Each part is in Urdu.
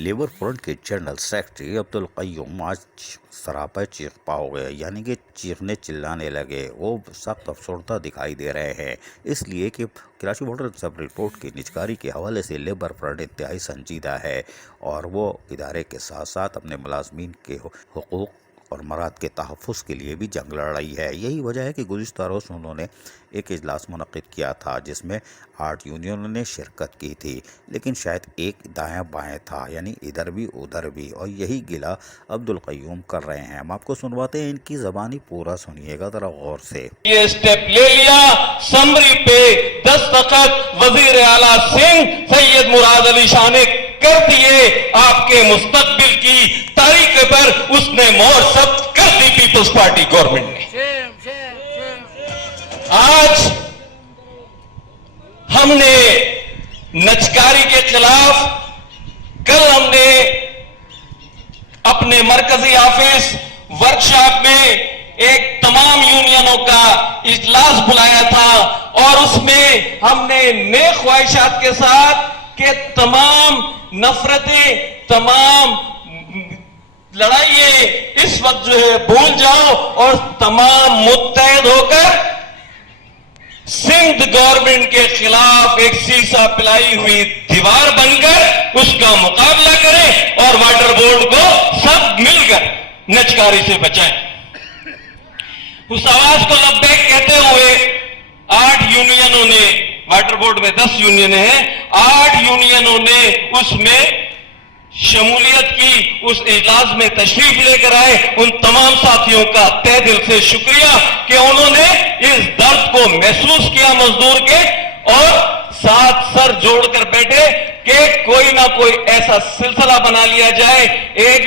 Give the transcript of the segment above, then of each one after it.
لیبر فرنٹ کے جنرل سیکرٹری عبدالقیوم آج سراپا چیخ پا ہو گئے، یعنی کہ چیخنے چلانے لگے۔ وہ سخت افسردہ دکھائی دے رہے ہیں، اس لیے کہ کراچی واٹر سب رپورٹ کی نجکاری کے حوالے سے لیبر فرنٹ انتہائی سنجیدہ ہے اور وہ ادارے کے ساتھ ساتھ اپنے ملازمین کے حقوق اور مراد کے تحفظ کے لیے بھی جنگ لڑ رہی ہے۔ یہی وجہ ہے کہ گزشتہ روز انہوں نے ایک اجلاس منعقد کیا تھا جس میں 8 یونینوں نے شرکت کی تھی، لیکن شاید ایک دائیں بائیں تھا، یعنی ادھر بھی ادھر بھی، اور یہی گلہ عبدالقیوم کر رہے ہیں۔ ہم آپ کو سنواتے ہیں، ان کی زبانی پورا سنیے گا ذرا غور سے۔ یہ سٹیپ لے لیا، سمری پہ دستخط وزیر اعلیٰ سنگھ سید مراد علی شاہ نے کر دیے، آپ کے مستقبل کی تاریخ پر اس نے مہر ثبت کر دی پیپلز پارٹی گورنمنٹ نے۔ آج ہم نے نجکاری کے خلاف، کل ہم نے اپنے مرکزی آفس ورکشاپ میں ایک تمام یونینوں کا اجلاس بلایا تھا اور اس میں ہم نے نیک خواہشات کے ساتھ کہ تمام نفرتیں، تمام لڑائییں اس وقت جو ہے بھول جاؤ اور تمام متحد ہو کر سندھ گورنمنٹ کے خلاف ایک سیسا پلائی ہوئی دیوار بن کر اس کا مقابلہ کریں اور واٹر بورڈ کو سب مل کر نجکاری سے بچائیں۔ اس آواز کو لبیک کہتے ہوئے 8 یونینوں نے، واٹر بورڈ میں 10 یونینیں ہیں، 8 یونینوں نے اس میں شمولیت کی، اس اجلاس میں تشریف لے کر آئے۔ ان تمام ساتھیوں کا تہ دل سے شکریہ کہ انہوں نے اس درد کو محسوس کیا مزدور کے اور ساتھ سر جوڑ کر بیٹھے کہ کوئی نہ کوئی ایسا سلسلہ بنا لیا جائے، ایک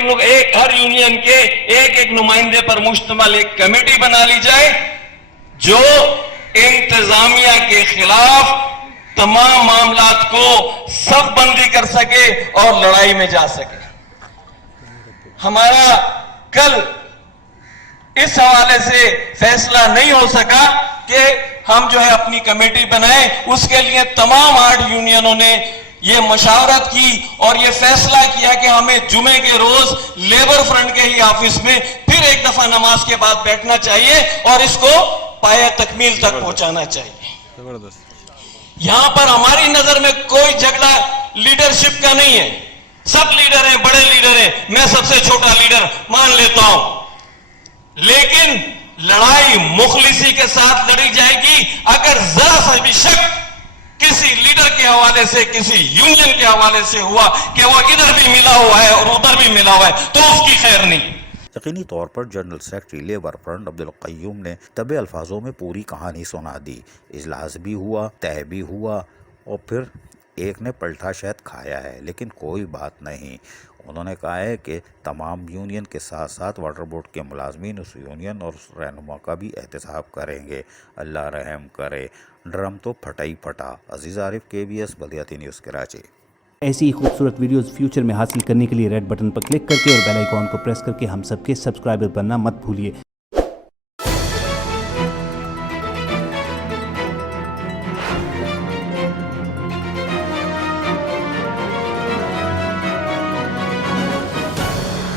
ہر یونین کے ایک نمائندے پر مشتمل ایک کمیٹی بنا لی جائے جو انتظامیہ کے خلاف تمام معاملات کو صف بندی کر سکے اور لڑائی میں جا سکے۔ ہمارا کل اس حوالے سے فیصلہ نہیں ہو سکا کہ ہم جو ہے اپنی کمیٹی بنائیں، اس کے لیے تمام 8 یونینوں نے یہ مشاورت کی اور یہ فیصلہ کیا کہ ہمیں جمعے کے روز لیبر فرنٹ کے ہی آفس میں پھر ایک دفعہ نماز کے بعد بیٹھنا چاہیے اور اس کو پایہ تکمیل تک پہنچانا چاہیے۔ یہاں پر ہماری نظر میں کوئی جھگڑا لیڈرشپ کا نہیں ہے، سب لیڈر ہیں، بڑے لیڈر ہیں، میں سب سے چھوٹا لیڈر مان لیتا ہوں، لیکن لڑائی مخلصی کے ساتھ لڑی جائے گی۔ اگر ذرا سا بھی شک کسی لیڈر کے حوالے سے، کسی یونین کے حوالے سے ہوا کہ وہ ادھر بھی ملا ہوا ہے اور ادھر بھی ملا ہوا ہے تو اس کی خیر نہیں۔ یقینی طور پر general secretary labour front Abdul Qayyum نے طبع الفاظوں میں پوری کہانی سنا دی۔ اجلاس بھی ہوا، طے بھی ہوا اور پھر ایک نے پلٹا شاید کھایا ہے، لیکن کوئی بات نہیں۔ انہوں نے کہا ہے کہ تمام یونین کے ساتھ ساتھ واٹر بورڈ کے ملازمین اس یونین اور اس رہنما کا بھی احتساب کریں گے۔ اللہ رحم کرے، ڈرم تو پھٹا ہی پھٹا۔ عزیز عارف، KBS بلدیاتی نیوز کراچی۔ ایسی ہی خوبصورت ویڈیوز فیوچر میں حاصل کرنے کے لیے ریڈ بٹن پر کلک کر کے اور بیل آئیکن کو پریس کر کے ہم سب کے سبسکرائبر بننا مت بھولیے۔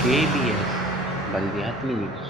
KBS بلدیاتی نیوز۔